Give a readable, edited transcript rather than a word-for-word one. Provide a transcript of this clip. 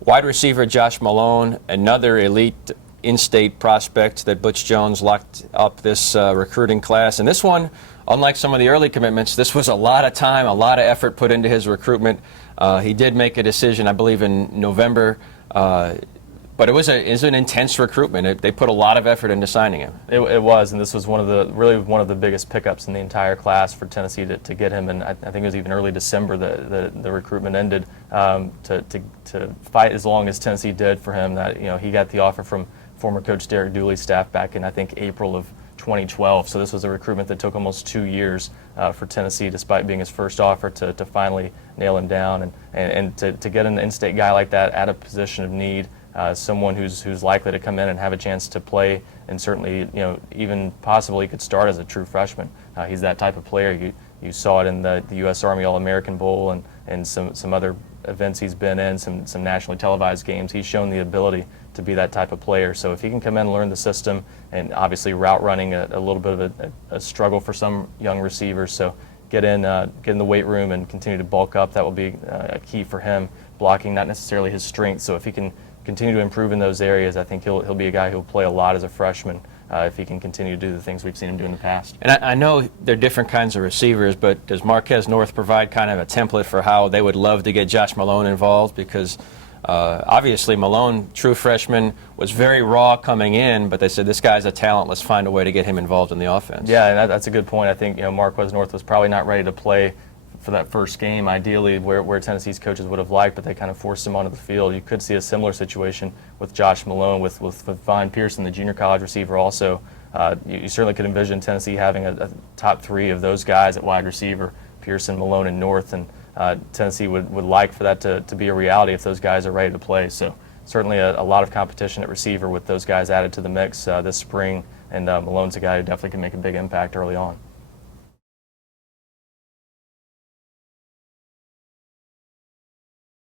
Wide receiver Josh Malone, another elite in-state prospect that Butch Jones locked up this recruiting class. And this one, unlike some of the early commitments, this was a lot of time, a lot of effort put into his recruitment. He did make a decision, I believe, in November. But it was an intense recruitment. They put a lot of effort into signing him. It was, and this was really one of the biggest pickups in the entire class for Tennessee to get him. And I think it was even early December the recruitment ended. To fight as long as Tennessee did for him, that he got the offer from former coach Derek Dooley's staff back in I think April of 2012. So this was a recruitment that took almost 2 years for Tennessee, despite being his first offer, to finally nail him down and to get an in-state guy like that at a position of need. Someone who's likely to come in and have a chance to play, and certainly even possibly could start as a true freshman. He's that type of player. You saw it in the U.S. Army All-American Bowl and some other events he's been in, some nationally televised games. He's shown the ability to be that type of player. So if he can come in and learn the system, and obviously route running a little bit of a struggle for some young receivers. So get in the weight room and continue to bulk up. That will be a key for him. Blocking, not necessarily his strength. So if he can continue to improve in those areas, I think he'll be a guy who'll play a lot as a freshman if he can continue to do the things we've seen him do in the past. And I know they're different kinds of receivers, but does Marquez North provide kind of a template for how they would love to get Josh Malone involved? Because obviously Malone, true freshman, was very raw coming in, but they said this guy's a talent. Let's find a way to get him involved in the offense. Yeah, and that's a good point. I think Marquez North was probably not ready to play for that first game, ideally where Tennessee's coaches would have liked, but they kind of forced him onto the field. You could see a similar situation with Josh Malone, with Vine Pearson, the junior college receiver also. You certainly could envision Tennessee having a top three of those guys at wide receiver, Pearson, Malone, and North, and Tennessee would like for that to be a reality if those guys are ready to play. So certainly a lot of competition at receiver with those guys added to the mix this spring, and Malone's a guy who definitely can make a big impact early on.